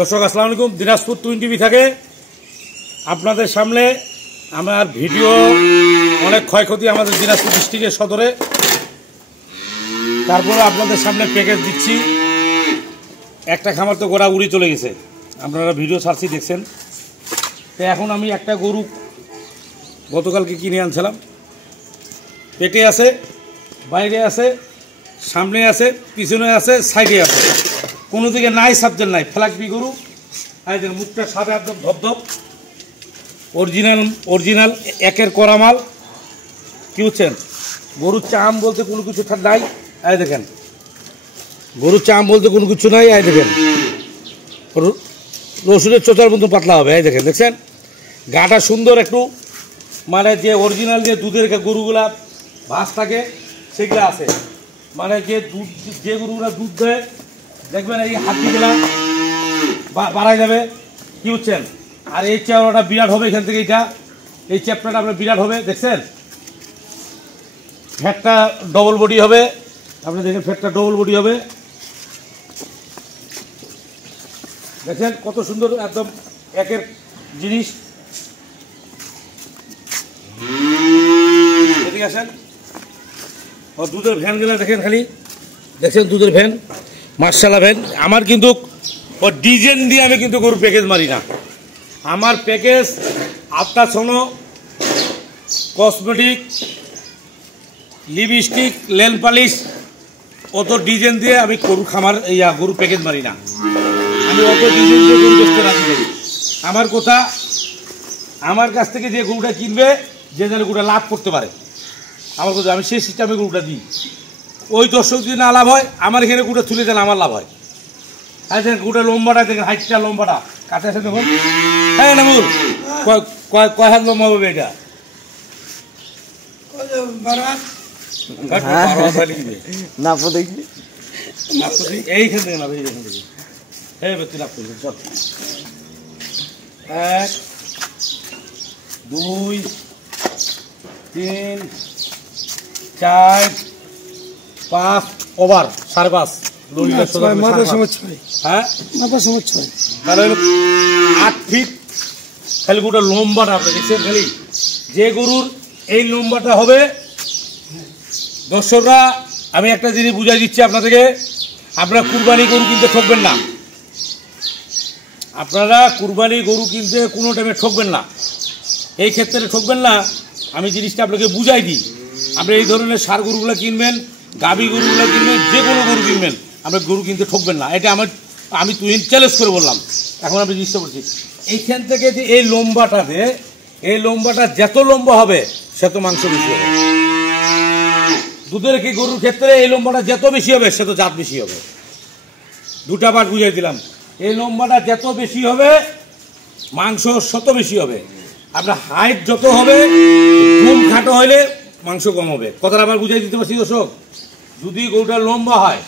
দর্শক আসসালামু আলাইকুম, দিনাজপুর টুইন টিভি থেকে আপনাদের সামনে আমার ভিডিও অনেক ক্ষয়ক্ষতি আমাদের দিনাজপুর ডিস্ট্রিক্টের সদরে। তারপরে আপনাদের সামনে প্যাকেজ দিচ্ছি। একটা খামার তো গোড়া উড়ি চলে গেছে, আপনারা ভিডিও ছাড়ছি দেখছেন। তো এখন আমি একটা গরু গতকালকে কিনে আনছিলাম, পেটে আছে, বাইরে আছে, সামনে আছে, পিছনে আছে, সাইডে আছে, কোনো দিকে নাই সাবজেক্ট নাই, ফ্ল্যাগবি গরু। আর মুখটা সাদা একদম ধপধপ, অরিজিনাল একের করা মাল। কি বুঝছেন, গরুর চাম বলতে কোনো কিছু নাই। আয় দেখেন, গরুর চাম বলতে কোনো কিছু নাই। আয় দেখেন, রসুনের চোচার মতো পাতলা হবে। এই দেখেন, দেখছেন গাটা সুন্দর একটু, মানে যে অরিজিনাল যে দুধের গরুগুলা ভাস থাকে সেগুলো আছে। মানে যে দুধ, যে গরুগুলা দুধ দেয় দেখবেন এই হাড্ডিগুলা বাড়াই যাবে। কি বুঝছেন, আর এই চেওড়াটা বিরাট হবে এখান থেকে, এইটা এই চ্যাপটাটা আপনার বিরাট হবে। দেখছেন ফ্যাটটা ডবল বডি হবে, আপনি দেখেন ফ্যাটটা ডবল বডি হবে। দেখেন কত সুন্দর একদম একের জিনিস। এদিকে আসেন, ও দুধের ভ্যানগুলো দেখেন, খালি দেখছেন দুধের ভ্যান, মার্শাল্লাহ ভ্যান। আমার কিন্তু ও ডিজাইন দিয়ে আমি কিন্তু গরুর প্যাকেজ মারি না। আমার package আল্ট্রাসোনো, cosmetic, lipstick, lane polish, অত ডিজাইন দিয়ে আমি গরু খামার গরু প্যাকেজ মারি না। আমি অত ডিজাইন দিয়ে গরু বেচতে রাখি করি। আমার কথা, আমার কাছ থেকে যে গরুটা কিনবে, যে যেন গরুটা লাভ করতে পারে, আমার কথা আমি সেই সিস্টেমে গরুটা দিই। ওই দর্শক যদি না লাভ হয়, আমার এখানে গরুটা তুলে দেন, আমার লাভ হয়। হ্যাঁ দেখেন গরুটা লম্বাটা দেখেন, হাইটটা লম্বাটা কাছে আছে দেখুন। হ্যাঁ নামুর কয় হাত লম্বা হবে এটা? এইখান থেকে নাম, এইখান থেকে হ্যাঁ ব্যক্তি লাভ করবেন। চল 1 2 3 4 5 ওভার 5.5 হ্যাঁ 8 ফিট। খালি গরুটা লম্বাটা আপনি দেখছেন, খালি যে গরুর এই লম্বাটা হবে। দর্শকরা আমি একটা জিনিস বুঝাই দিচ্ছি আপনাদেরকে, আপনারা কুরবানি গরু কিনতে ঠকবেন না। আপনারা কুরবানি গরু কিনতে কোনো টাইমে ঠকবেন না, এই ক্ষেত্রে ঠকবেন না। আমি জিনিসটা আপনাকে বুঝাই দিই। আপনি এই ধরনের সার গরুগুলো কিনবেন, গাভী গরুগুলো কিনবেন, যে কোনো গরু কিনবেন, আপনার গরু কিনতে ঠকবেন না। এটা আমি তুই চ্যালেঞ্জ করে বললাম। এখন আমি জিনিসটা বলছি, এইখান থেকে যে এই লম্বাটাতে, এই লম্বাটা যত লম্বা হবে সেত মাংস বেশি হবে। দুধের কি গরুর ক্ষেত্রে এই লম্বাটা যত বেশি হবে সে তো জাত বেশি হবে। দুটা বার বুঝাই দিলাম, এই লম্বাটা যত বেশি হবে মাংস তত বেশি হবে। আপনার হাইট যত হবে, কম খাটো হইলে মাংস কম হবে। কথাটা আবার বুঝাই দিতে পারছি দর্শক। যদি গরুটা লম্বা হয়,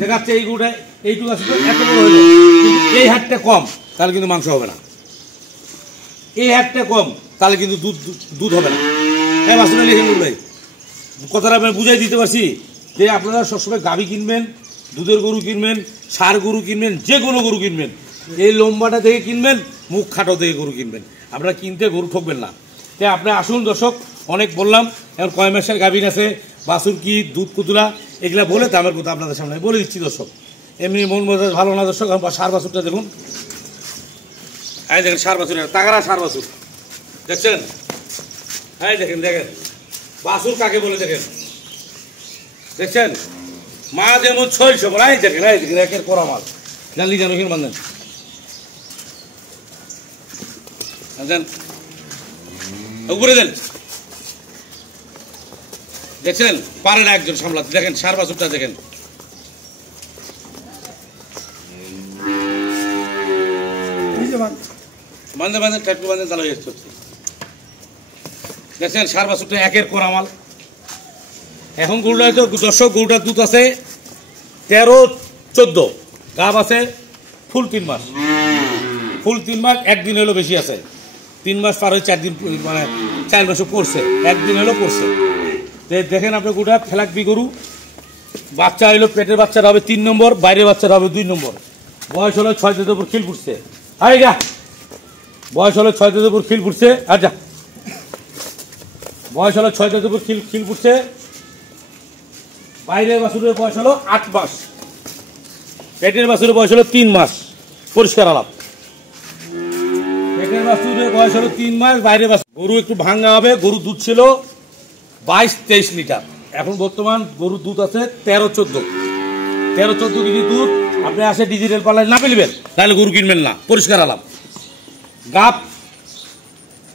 দেখাচ্ছে এই গরুটা এইটুকু আছে এত বড় হইলো, কিন্তু এই হাটটা কম, তাহলে কিন্তু মাংস হবে না। এই হাটটা কম, তাহলে কিন্তু দুধ হবে না। হ্যাঁ বাসুন লিখে বলবে, কথাটা আমি বুঝাই দিতে পারছি যে আপনারা সবসময় গাভী কিনবেন, দুধের গরু কিনবেন, সার গরু কিনবেন, যে কোনো গরু কিনবেন, এই লম্বাটা থেকে কিনবেন, মুখ খাটো থেকে গরু কিনবেন। আপনারা কিনতে গরু ঠকবেন না। তাই আপনি আসুন দর্শক, অনেক বললাম। এখন কয় মাসের গাভীন আছে, বাছুর কি, দুধ কুতুরা, এগুলা বলে তো আমার কথা আপনাদের সামনে বলে দিচ্ছি দর্শক। এমনি মন মেজাজ ভালো না দর্শক। সার বাছুরটা দেখুন, এই দেখেন সার বাছুর, তাগারা সার বাছুর দেখছেন। হ্যাঁ দেখেন, দেখেন বাছুর কাকে বলে দেখেন, দেখছেন মা যেমন ছয়শ বলাই দেখেন। এই দেখেন একের করা মাল, জানলি জানো এখানে বান্ধেন উপরে দেন। দেখছেন পারে না একজন সামলাতে। দেখেন সার বাছুরটা দেখেন, বান্ধে বান্ধে টাটকু বান্ধে তালা হয়ে যাচ্ছে। দেখছেন সার বাছুরটা একের কোরামাল। এখন গরুটা তো দর্শক, গরুটার দুধ আছে 13-14, গাব আছে ফুল 3 মাস, ফুল 3 মাস। একদিন হলো বেশি আছে, 3 মাস পার হয়ে 4 দিন, মানে 4 মাসও পড়ছে, একদিন হলো পড়ছে। দেখেন আপনার গরুটা ফেলাকবি গরু। বাচ্চা হইলো, পেটের বাচ্চাটা হবে 3 নম্বর, বাইরের বাচ্চাটা হবে 2 নম্বর। বয়স হলো 6 দিনের উপর খিল ফুটছে। আরে যা, বয়স হলো 6 দিনের উপর খিল ফুটছে। আর যা, বয়স হলো 6 দিনের উপর খিল ফুটছে। বাইরের বাছুরের বয়স হলো 8 মাস, পেটের বাছুরের বয়স হলো 3 মাস। পরিষ্কার আলাপ, পেটের বাছুরের বয়স হলো 3 মাস, বাইরের বাছুর। গরু একটু ভাঙ্গা হবে। গরু দুধ ছিল 22-23 লিটার, এখন বর্তমান গরুর দুধ আছে 13-14 কেজি দুধ। আপনি আসে ডিজিটাল পাল্লায় না পেলিবেন, তাহলে গরু কিনবেন না। পরিষ্কার আলাপ। গাব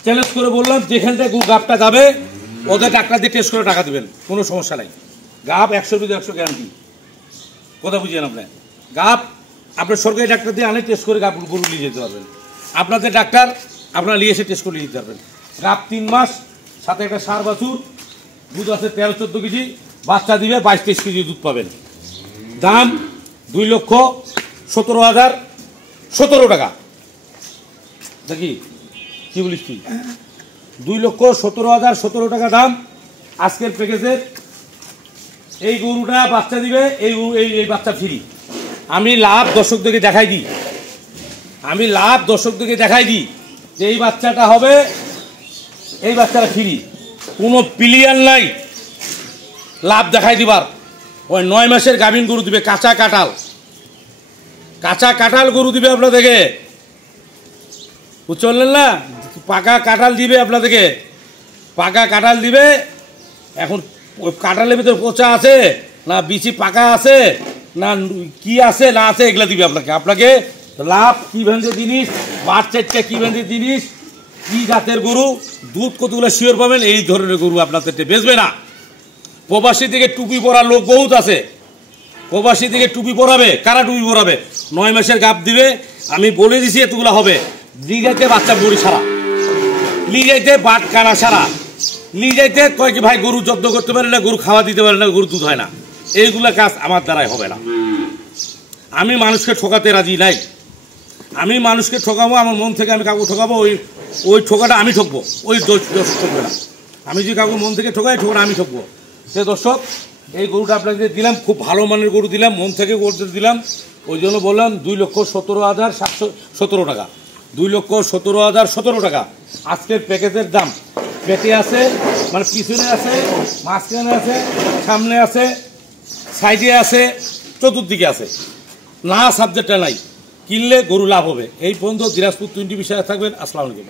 চ্যালেঞ্জ করে বললাম, যেখানটায় গাবটা যাবে ওদের ডাক্তার দিয়ে টেস্ট করে টাকা দেবেন, কোনো সমস্যা নাই। গাব 100% গ্যারান্টি। কথা বুঝিয়েন আপনি? গাব আপনার সরকারি ডাক্তার দিয়ে আনে, টেস্ট করে গাব গরু নিয়ে যেতে পারবেন। আপনাদের ডাক্তার আপনারা নিয়ে এসে টেস্ট করে নিয়ে যেতে পারবেন। গাব 3 মাস, সাথে একটা সার বাছুর, দুধ আছে 13-14 কেজি, বাচ্চা দিবে 22-23 কেজি দুধ পাবেন। দাম 2,17,017 টাকা। দেখি কি বলিস তুই? 2,17,017 টাকা দাম আজকের প্যাকেজের। এই গরুটা বাচ্চা দিবে, এই বাচ্চা ফ্রি। আমি লাভ দর্শকদেরকে দেখাই দিই, যে এই বাচ্চাটা হবে, এই বাচ্চাটা ফ্রি, কোনো প্লেয়ার নাই। লাভ দেখাই দিবার। ওই 9 মাসের গাভীন গরু দিবে, কাঁচা কাঁঠাল গরু দিবে আপনাদেরকে, বুঝলেন না? পাকা কাঁঠাল দিবে আপনাদেরকে, পাকা কাঁঠাল দিবে। এখন ওই কাঁঠালের ভিতরে পচা আছে না বিচি পাকা আছে না কি আছে না আছে, এগুলা দিবে আপনাকে। লাভ কি ভেঙে জিনিস, বাচ্চাটা কি ভেঙে জিনিস, কি জাতের গরু, দুধ কতগুলো শিওর পাবেন, এই ধরনের গরু আপনাদের বেচবে না। প্রবাসী থেকে টুপি পরা লোক বহুত আছে, প্রবাসী থেকে টুপি পরাবে। কারা টুপি পরাবে? 9 মাসের গাব দিবে। আমি বলে দিছি এতগুলো হবে। লিগাইতে বাচ্চা বড়ি সারা, লিগাইতে বাট কানা সারা, লিগাইতে কয় কি ভাই গরু যত্ন করতে পারে না, গরু খাওয়া দিতে পারে না, গরু দুধ হয় না। এইগুলা কাজ আমার দ্বারাই হবে না। আমি মানুষকে ঠকাতে রাজি নাই। আমি মানুষকে ঠকাবো, আমার মন থেকে আমি কাউকে ঠকাবো, ওই ঠকাটা আমি ঠকবো, ওই দর্শক ঠকবে না। আমি যদি কাউকে মন থেকে ঠকাই, ঠোকাটা আমি ঠকবো। সে দর্শক, এই গরুটা আপনাকে দিলাম, খুব ভালো মানের গরু দিলাম, মন থেকে গরু দিলাম। ওই জন্য বললাম 2,17,717 টাকা, 2,17,017 টাকা আজকের প্যাকেজের দাম। পেটে আছে, মানে পিছনে আছে, মাঝখানে আছে, সামনে আছে, সাইডে আছে, চতুর্দিকে আছে, না সাবজেক্টটা নাই। কিনলে গরু লাভ হবে। এই পর্যন্ত দিনাজপুর 20 বিষয়ে থাকবেন। আসসালামু আলাইকুম।